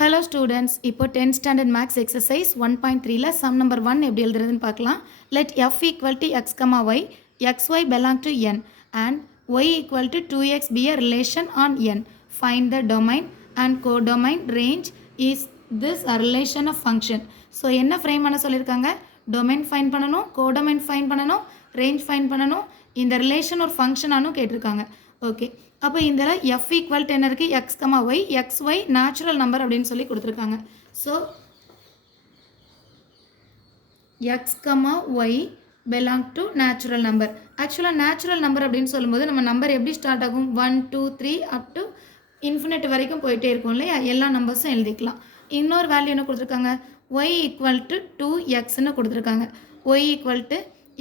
Hello students, இப்போ 10th standard maths exercise 1.3ல sum number 1 எப்படி எழுதுறதுன்னு பார்க்கலாம். Let f equal to x, y, xy belong to n and y equal to 2x be a relation on n. Find the domain and codomain range is this a relation of function. So என்ன frame பண்ண சொல்லியிருக்காங்க? Domain find பண்ணணும், codomain find பண்ணணும், range find பண்ணணும், இந்த relation ஒரு function ஆனும் கேட்டிருக்காங்க. Okay, அப்போ இந்த f equal to என்ன இருக்குது? x, y, xy natural number அப்படின்னு சொல்லி கொடுத்துருக்காங்க. So x, y belong to natural number. ஆக்சுவலாக நேச்சுரல் நம்பர் அப்படின்னு சொல்லும்போது நம்ம நம்பர் எப்படி ஸ்டார்ட் ஆகும்? 1 2 3 அப் டு இன்ஃபினிட் வரைக்கும் போயிட்டே இருக்கும் இல்லையா? எல்லா நம்பர்ஸும் எழுதிக்கலாம். இன்னொரு வேல்யூ என்ன கொடுத்துருக்காங்க? y ஈக்குவல் டு 2xன்னு கொடுத்துருக்காங்க. y ஈக்குவல் டு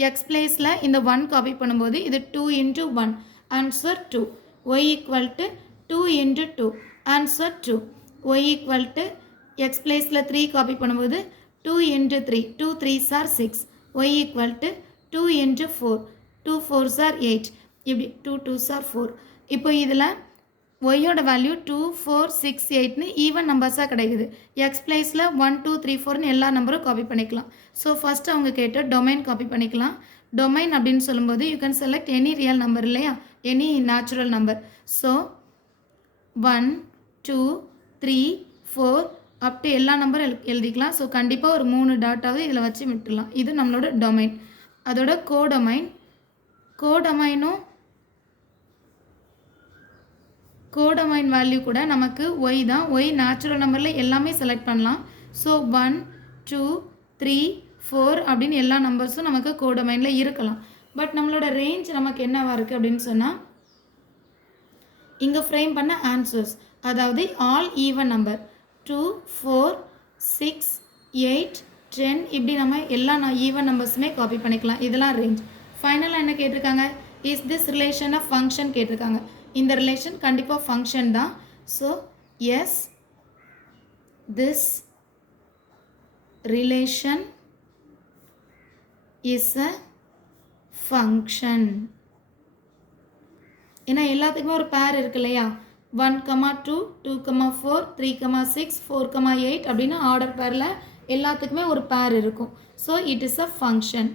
எக்ஸ் பிளேஸில் இந்த 1 காப்பி பண்ணும்போது இது 2 into 1, answer 2. y equal to 2 into 2, answer 2. y equal to x placeல 3 copy பண்ணும்போது 2 into 3, 2 3s are 6. y equal to 2 into 4, 2 4s are 8. இப்படி 2 2s are 4. இப்போ இதில் y ஓட வேல்யூ 2 4 6 8னு ஈவன் நம்பர்ஸாக கிடைக்குது. x பிளேஸில் 1 2 3 4னு எல்லா நம்பரும் காப்பி பண்ணிக்கலாம். ஸோ ஃபஸ்ட்டு அவங்க கேட்ட டொமைன் காப்பி பண்ணிக்கலாம். டொமைன் அப்படின்னு சொல்லும்போது you can select any real number இல்லையா, any natural number. So 1 2 3 4 up to எல்லா நம்பரும் எழுதிக்கலாம். ஸோ கண்டிப்பாக ஒரு 3 டாட்டாவது இதில் வச்சு விட்டுடலாம். இது நம்மளோட டொமைன். அதோட கோடொமைன் வேல்யூ கூட நமக்கு ஒய் தான். ஒய் நேச்சுரல் நம்பரில் எல்லாமே செலக்ட் பண்ணலாம். ஸோ 1 2 3 4 அப்படின்னு எல்லா நம்பர்ஸும் நமக்கு கோடொமைனில் இருக்கலாம். பட் நம்மளோட ரேஞ்ச் நமக்கு என்னவா இருக்குது அப்படின்னு சொன்னால் இங்கே ஃப்ரேம் பண்ண ஆன்சர்ஸ், அதாவது ஆல் ஈவன் நம்பர் 2 4 6 8 10 இப்படி நம்ம எல்லா ஈவன் நம்பர்ஸுமே காப்பி பண்ணிக்கலாம். இதெல்லாம் ரேஞ்ச். ஃபைனலாக என்ன கேட்டிருக்காங்க? Is this relation of function கேட்டிருக்காங்க. இந்த ரிலேஷன் கண்டிப்பாக ஃபங்க்ஷன் தான். So yes, this relation is a function. ஏன்னா எல்லாத்துக்குமே ஒரு பேர் இருக்கு இல்லையா? 1 2 2 4 3 6 4 8 அப்படின்னு ஆர்டர் பேரில் எல்லாத்துக்குமே ஒரு பேர் இருக்கும். So it is a function.